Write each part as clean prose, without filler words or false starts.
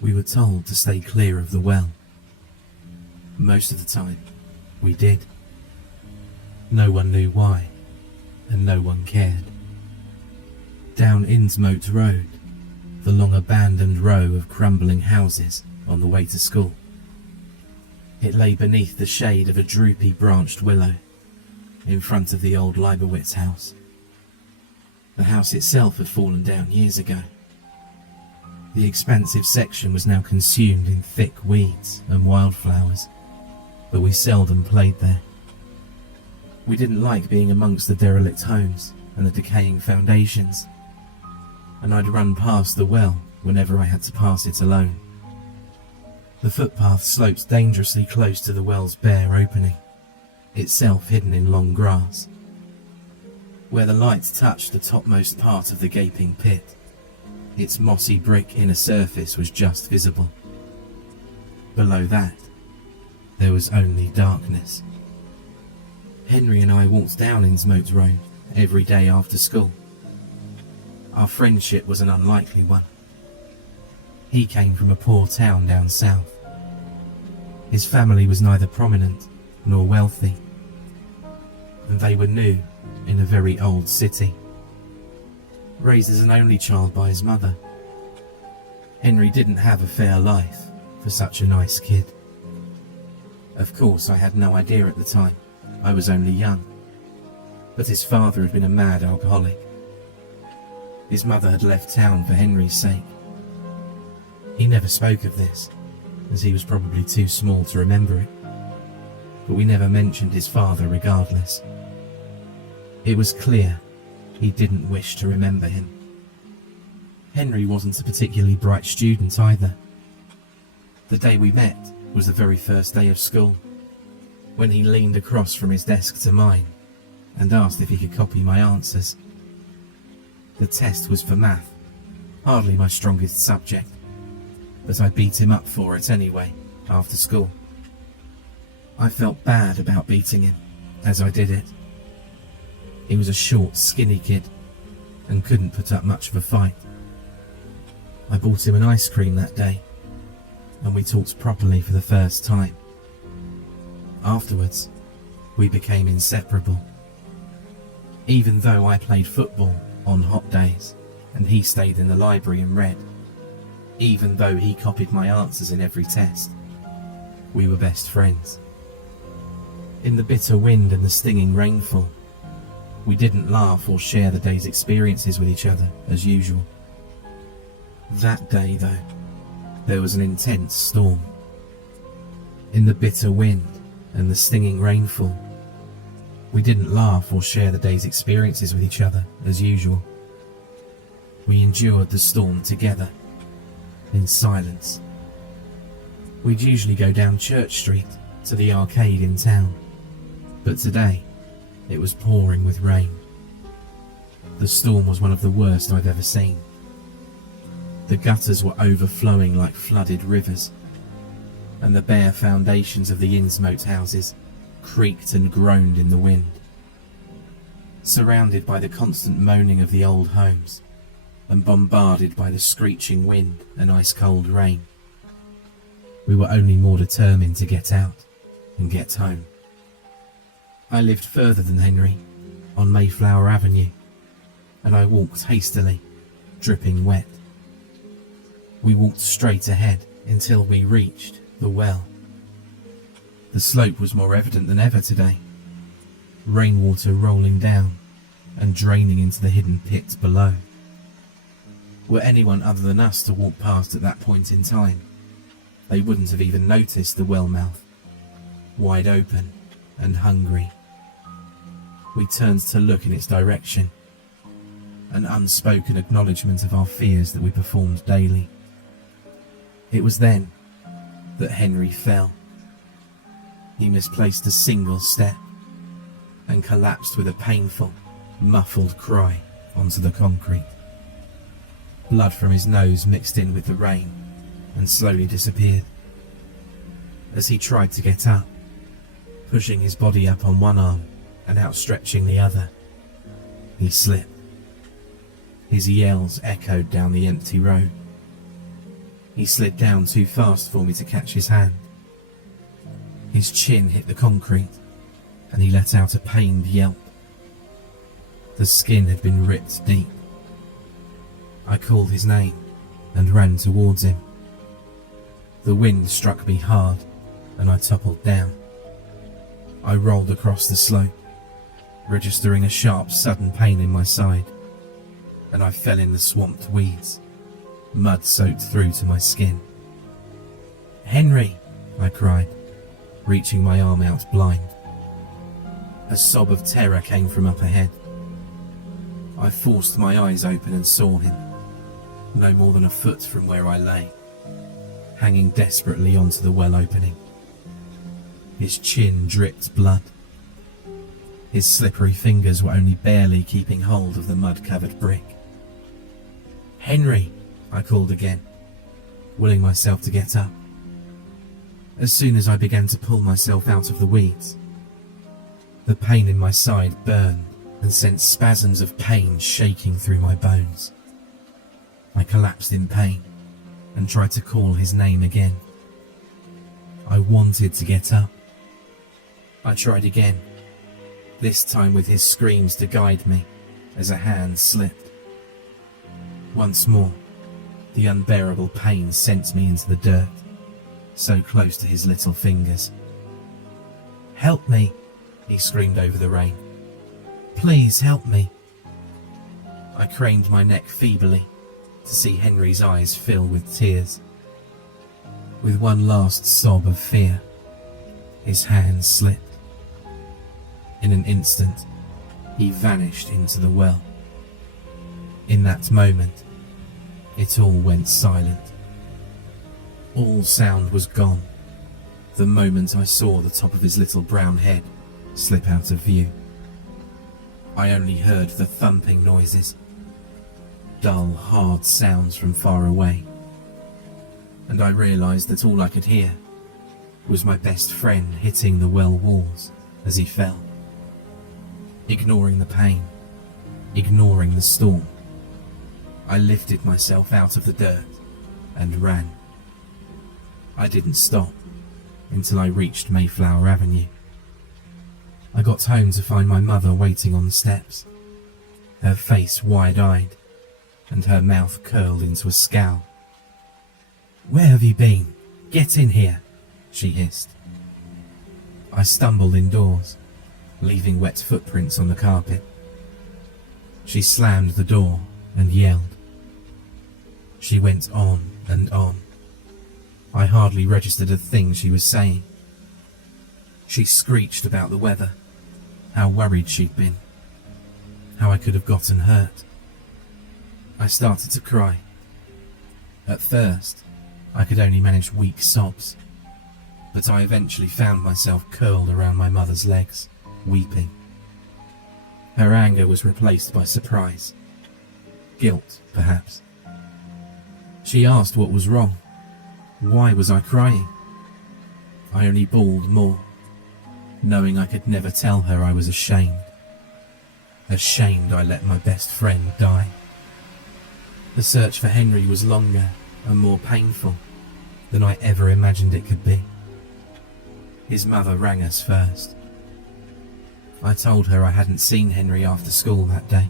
We were told to stay clear of the well. Most of the time, we did. No one knew why, and no one cared. Down Innsmoat Road, the long abandoned row of crumbling houses on the way to school. It lay beneath the shade of a droopy branched willow, in front of the old Leibowitz house. The house itself had fallen down years ago. The expansive section was now consumed in thick weeds and wildflowers, but we seldom played there. We didn't like being amongst the derelict homes and the decaying foundations, and I'd run past the well whenever I had to pass it alone. The footpath sloped dangerously close to the well's bare opening, itself hidden in long grass. Where the light touched the topmost part of the gaping pit, its mossy brick inner surface was just visible. Below that, there was only darkness. Henry and I walked down Innsmoat Road every day after school. Our friendship was an unlikely one. He came from a poor town down south. His family was neither prominent nor wealthy, and they were new in a very old city. Raised as an only child by his mother, Henry didn't have a fair life for such a nice kid. Of course, I had no idea at the time. I was only young. But his father had been a mad alcoholic. His mother had left town for Henry's sake. He never spoke of this, as he was probably too small to remember it. But we never mentioned his father regardless. It was clear he didn't wish to remember him. Henry wasn't a particularly bright student either. The day we met was the very first day of school, when he leaned across from his desk to mine and asked if he could copy my answers. The test was for math, hardly my strongest subject, but I beat him up for it anyway, after school. I felt bad about beating him, as I did it. He was a short, skinny kid, and couldn't put up much of a fight. I bought him an ice cream that day, and we talked properly for the first time. Afterwards, we became inseparable. Even though I played football on hot days, and he stayed in the library and read, even though he copied my answers in every test, we were best friends. In the bitter wind and the stinging rainfall, we didn't laugh or share the day's experiences with each other as usual. That day, though, there was an intense storm. In the bitter wind and the stinging rainfall, we didn't laugh or share the day's experiences with each other as usual. We endured the storm together, in silence. We'd usually go down Church Street to the arcade in town, but today it was pouring with rain. The storm was one of the worst I've ever seen. The gutters were overflowing like flooded rivers, and the bare foundations of the Innsmoat houses creaked and groaned in the wind. Surrounded by the constant moaning of the old homes, and bombarded by the screeching wind and ice-cold rain, we were only more determined to get out and get home. I lived further than Henry, on Mayflower Avenue, and I walked hastily, dripping wet. We walked straight ahead until we reached the well. The slope was more evident than ever today, rainwater rolling down and draining into the hidden pit below. Were anyone other than us to walk past at that point in time, they wouldn't have even noticed the well mouth, wide open and hungry. We turned to look in its direction, an unspoken acknowledgement of our fears that we performed daily. It was then that Henry fell. He misplaced a single step and collapsed with a painful, muffled cry onto the concrete. Blood from his nose mixed in with the rain and slowly disappeared. As he tried to get up, pushing his body up on one arm and outstretching the other, he slipped. His yells echoed down the empty road. He slid down too fast for me to catch his hand. His chin hit the concrete, and he let out a pained yelp. The skin had been ripped deep. I called his name and ran towards him. The wind struck me hard, and I toppled down. I rolled across the slope, registering a sharp, sudden pain in my side, and I fell in the swamped weeds, mud soaked through to my skin. "Henry!" I cried, reaching my arm out blind. A sob of terror came from up ahead. I forced my eyes open and saw him, no more than a foot from where I lay, hanging desperately onto the well opening. His chin dripped blood. His slippery fingers were only barely keeping hold of the mud-covered brick. "Henry!" I called again, willing myself to get up. As soon as I began to pull myself out of the weeds, the pain in my side burned and sent spasms of pain shaking through my bones. I collapsed in pain and tried to call his name again. I wanted to get up. I tried again, this time with his screams to guide me as a hand slipped. Once more, the unbearable pain sent me into the dirt, so close to his little fingers. "Help me!" he screamed over the rain. "Please help me!" I craned my neck feebly to see Henry's eyes fill with tears. With one last sob of fear, his hand slipped. In an instant, he vanished into the well. In that moment, it all went silent. All sound was gone the moment I saw the top of his little brown head slip out of view. I only heard the thumping noises, dull, hard sounds from far away, and I realized that all I could hear was my best friend hitting the well walls as he fell. Ignoring the pain, ignoring the storm, I lifted myself out of the dirt and ran. I didn't stop until I reached Mayflower Avenue. I got home to find my mother waiting on the steps, her face wide-eyed and her mouth curled into a scowl. "Where have you been? Get in here," she hissed. I stumbled indoors, leaving wet footprints on the carpet. She slammed the door and yelled. She went on and on. I hardly registered a thing she was saying. She screeched about the weather, how worried she'd been, how I could have gotten hurt. I started to cry. At first, I could only manage weak sobs, but I eventually found myself curled around my mother's legs, weeping. Her anger was replaced by surprise. Guilt, perhaps. She asked what was wrong. Why was I crying? I only bawled more, knowing I could never tell her I was ashamed. Ashamed I let my best friend die. The search for Henry was longer and more painful than I ever imagined it could be. His mother rang us first. I told her I hadn't seen Henry after school that day.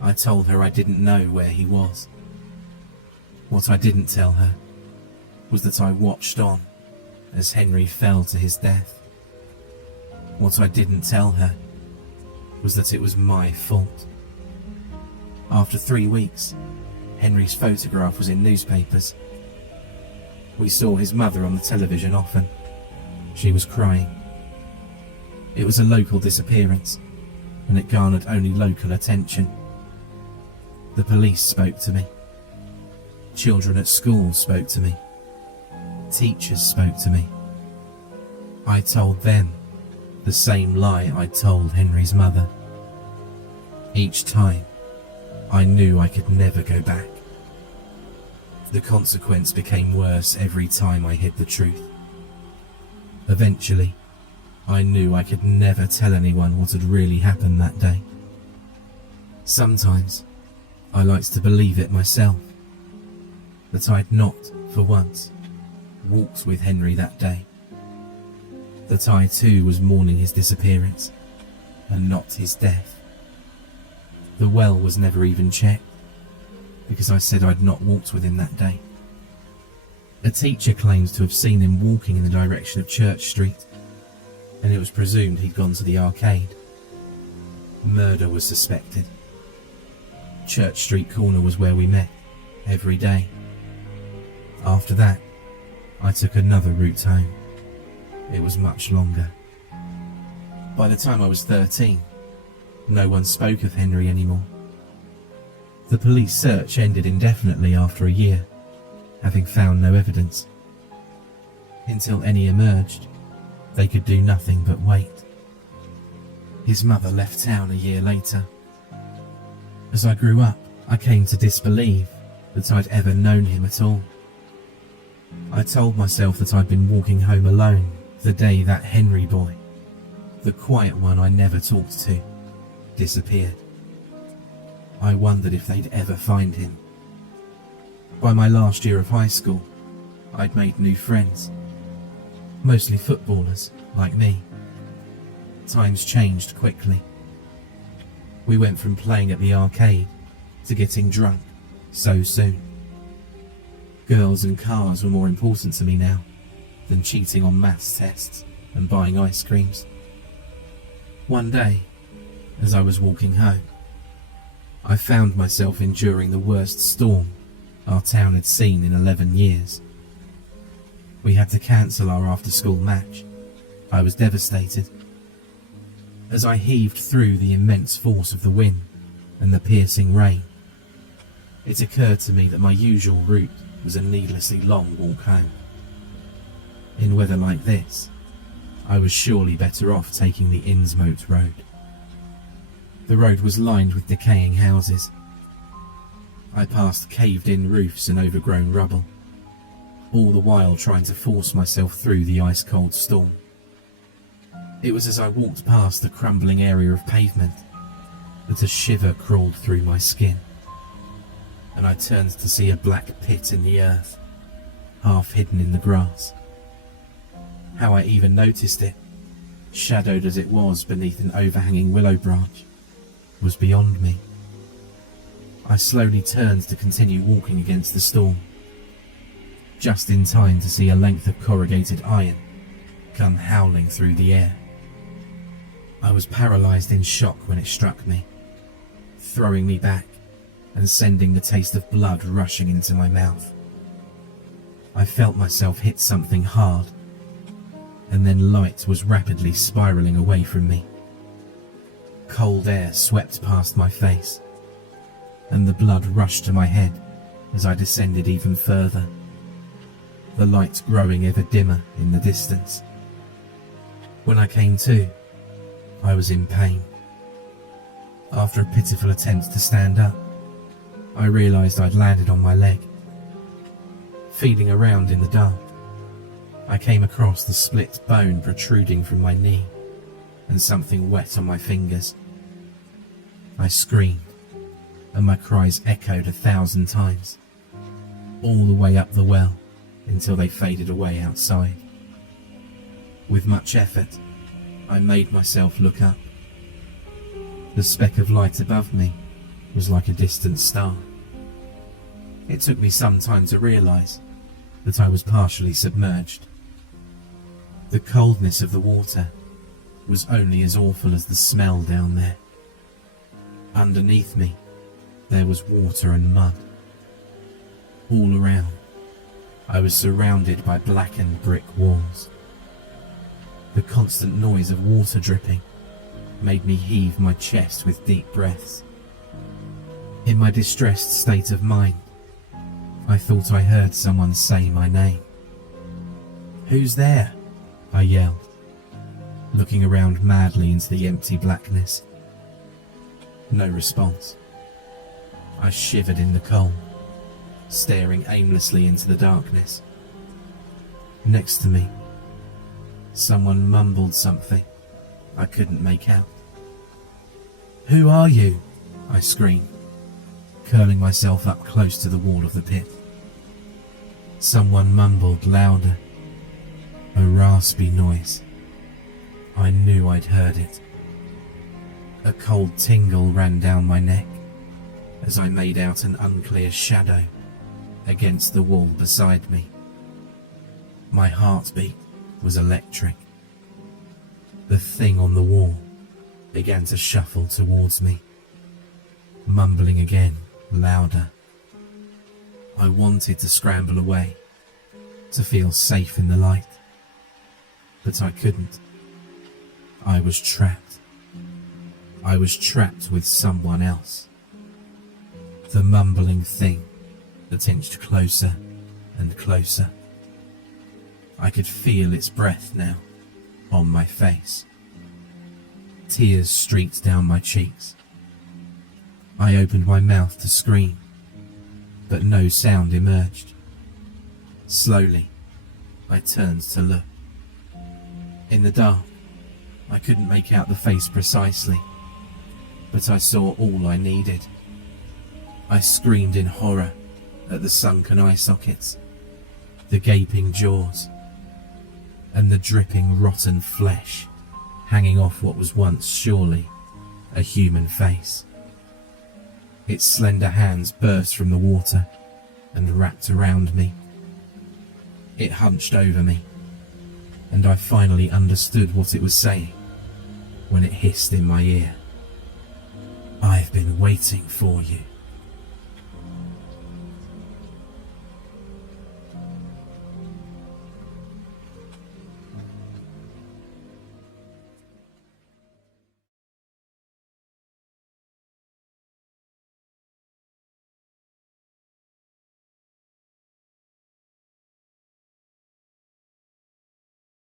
I told her I didn't know where he was. What I didn't tell her was that I watched on as Henry fell to his death. What I didn't tell her was that it was my fault. After 3 weeks, Henry's photograph was in newspapers. We saw his mother on the television often. She was crying. It was a local disappearance, and it garnered only local attention. The police spoke to me. Children at school spoke to me. Teachers spoke to me. I told them the same lie I told Henry's mother. Each time, I knew I could never go back. The consequence became worse every time I hid the truth. Eventually, I knew I could never tell anyone what had really happened that day. Sometimes, I liked to believe it myself. that I'd not, for once, walked with Henry that day. That I too was mourning his disappearance, and not his death. The well was never even checked, because I said I'd not walked with him that day. A teacher claims to have seen him walking in the direction of Church Street, and it was presumed he'd gone to the arcade. Murder was suspected. Church Street corner was where we met, every day. After that, I took another route home. It was much longer. By the time I was 13, no one spoke of Henry anymore. The police search ended indefinitely after a year, having found no evidence. Until any emerged, they could do nothing but wait. His mother left town a year later. As I grew up, I came to disbelieve that I'd ever known him at all. I told myself that I'd been walking home alone the day that Henry boy, the quiet one I never talked to, disappeared. I wondered if they'd ever find him. By my last year of high school, I'd made new friends, mostly footballers like me. Times changed quickly. We went from playing at the arcade to getting drunk so soon. Girls and cars were more important to me now than cheating on maths tests and buying ice creams. One day, as I was walking home, I found myself enduring the worst storm our town had seen in 11 years. We had to cancel our after-school match. I was devastated. As I heaved through the immense force of the wind and the piercing rain, it occurred to me that my usual route was a needlessly long walk home. In weather like this, I was surely better off taking the Innsmoat road. The road was lined with decaying houses. I passed caved-in roofs and overgrown rubble, all the while trying to force myself through the ice-cold storm. It was as I walked past the crumbling area of pavement that a shiver crawled through my skin, and I turned to see a black pit in the earth, half hidden in the grass. How I even noticed it, shadowed as it was beneath an overhanging willow branch, was beyond me. I slowly turned to continue walking against the storm, just in time to see a length of corrugated iron come howling through the air. I was paralysed in shock when it struck me, throwing me back and sending the taste of blood rushing into my mouth. I felt myself hit something hard, and then light was rapidly spiralling away from me. Cold air swept past my face, and the blood rushed to my head as I descended even further, the light growing ever dimmer in the distance. When I came to, I was in pain. After a pitiful attempt to stand up, I realised I'd landed on my leg. Feeling around in the dark, I came across the split bone protruding from my knee and something wet on my fingers. I screamed, and my cries echoed 1,000 times, all the way up the well until they faded away outside. With much effort, I made myself look up. The speck of light above me was like a distant star. It took me some time to realise that I was partially submerged. The coldness of the water was only as awful as the smell down there. Underneath me, there was water and mud. All around, I was surrounded by blackened brick walls. The constant noise of water dripping made me heave my chest with deep breaths. In my distressed state of mind, I thought I heard someone say my name. "Who's there?" I yelled, looking around madly into the empty blackness. No response. I shivered in the cold, staring aimlessly into the darkness. Next to me, someone mumbled something I couldn't make out. "Who are you?" I screamed, curling myself up close to the wall of the pit. Someone mumbled louder, a raspy noise. I knew I'd heard it. A cold tingle ran down my neck as I made out an unclear shadow against the wall beside me. My heartbeat was electric. The thing on the wall began to shuffle towards me, mumbling again, louder. I wanted to scramble away, to feel safe in the light, but I couldn't. I was trapped. I was trapped with someone else. The mumbling thing that inched closer and closer. I could feel its breath now on my face. Tears streaked down my cheeks. I opened my mouth to scream, but no sound emerged. Slowly, I turned to look. In the dark, I couldn't make out the face precisely, but I saw all I needed. I screamed in horror at the sunken eye sockets, the gaping jaws, and the dripping rotten flesh hanging off what was once surely a human face. Its slender hands burst from the water and wrapped around me. It hunched over me, and I finally understood what it was saying when it hissed in my ear. "I've been waiting for you."